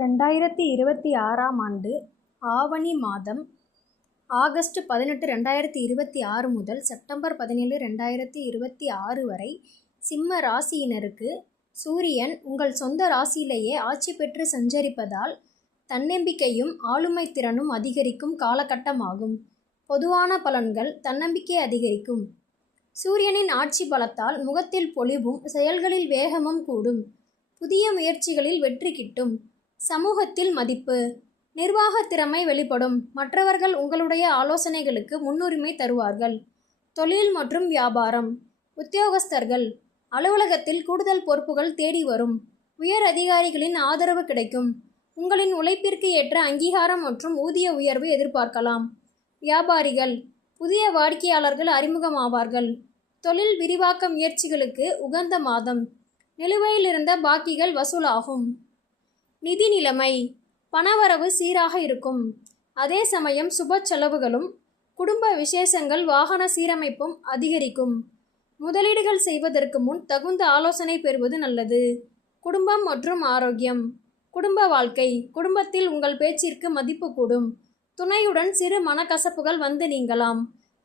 2026ஆம் ஆண்டு ஆவணி மாதம் ஆகஸ்ட் 18, 2026 முதல் செப்டம்பர் 17, 2026 வரை சிம்ம ராசியினருக்கு சூரியன் உங்கள் சொந்த ராசியிலேயே ஆட்சி பெற்று சஞ்சரிப்பதால் தன்னம்பிக்கையும் ஆளுமை திறனும் அதிகரிக்கும் காலகட்டமாகும். பொதுவான பலன்கள்: தன்னம்பிக்கை அதிகரிக்கும். சூரியனின் ஆட்சி பலத்தால் முகத்தில் பொலிவும் செயல்களில் வேகமும் கூடும். புதிய முயற்சிகளில் வெற்றி கிட்டும். சமூகத்தில் மதிப்பு, நிர்வாக திறமை வெளிப்படும். மற்றவர்கள் உங்களுடைய ஆலோசனைகளுக்கு முன்னுரிமை தருவார்கள். தொழில் மற்றும் வியாபாரம்: உத்தியோகஸ்தர்கள் அலுவலகத்தில் கூடுதல் பொறுப்புகள் தேடி வரும். உயர் அதிகாரிகளின் ஆதரவு கிடைக்கும். உங்களின் உழைப்பிற்கு ஏற்ற அங்கீகாரம் மற்றும் ஊதிய உயர்வு எதிர்பார்க்கலாம். வியாபாரிகள் புதிய வாடிக்கையாளர்கள் அறிமுகமாவார்கள். தொழில் விரிவாக்க முயற்சிகளுக்கு உகந்த மாதம். நிலுவையில் இருந்த பாக்கிகள் வசூலாகும். நிதி நிலைமை: பணவரவு சீராக இருக்கும். அதே சமயம் சுப செலவுகளும் குடும்ப விசேஷங்கள் வாகன சீரமைப்பும் அதிகரிக்கும். முதலீடுகள் செய்வதற்கு முன் தகுந்த ஆலோசனை பெறுவது நல்லது. குடும்பம் மற்றும் ஆரோக்கியம்: குடும்ப வாழ்க்கை: குடும்பத்தில் உங்கள் பேச்சிற்கு மதிப்பு கூடும். துணையுடன் சிறு மனக்கசப்புகள் வந்து நீங்கலாம்.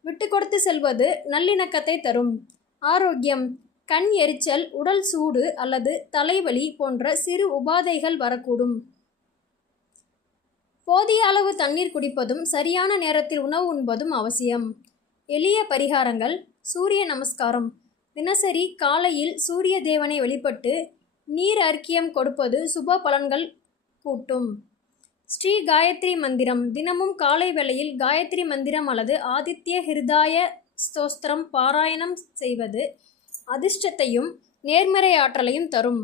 விட்டு கொடுத்து செல்வது நல்லிணக்கத்தை தரும். ஆரோக்கியம்: கண் எரிச்சல், உடல் சூடு அல்லது தலைவலி போன்ற சிறு உபாதைகள் வரக்கூடும். போதிய அளவு தண்ணீர் குடிப்பதும் சரியான நேரத்தில் உணவு உண்பதும் அவசியம். எளிய பரிகாரங்கள்: சூரிய நமஸ்காரம்: தினசரி காலையில் சூரிய தேவனை வழிபட்டு நீர் அர்க்கியம் கொடுப்பது சுப பலன்கள் கூட்டும். ஸ்ரீ காயத்ரி மந்திரம்: தினமும் காலை வேளையில் காயத்ரி மந்திரம் அல்லது ஆதித்ய ஹிருதாய ஸ்தோத்திரம் பாராயணம் செய்வது அதிர்ஷ்டத்தையும் நேர்மறை ஆற்றலையும் தரும்.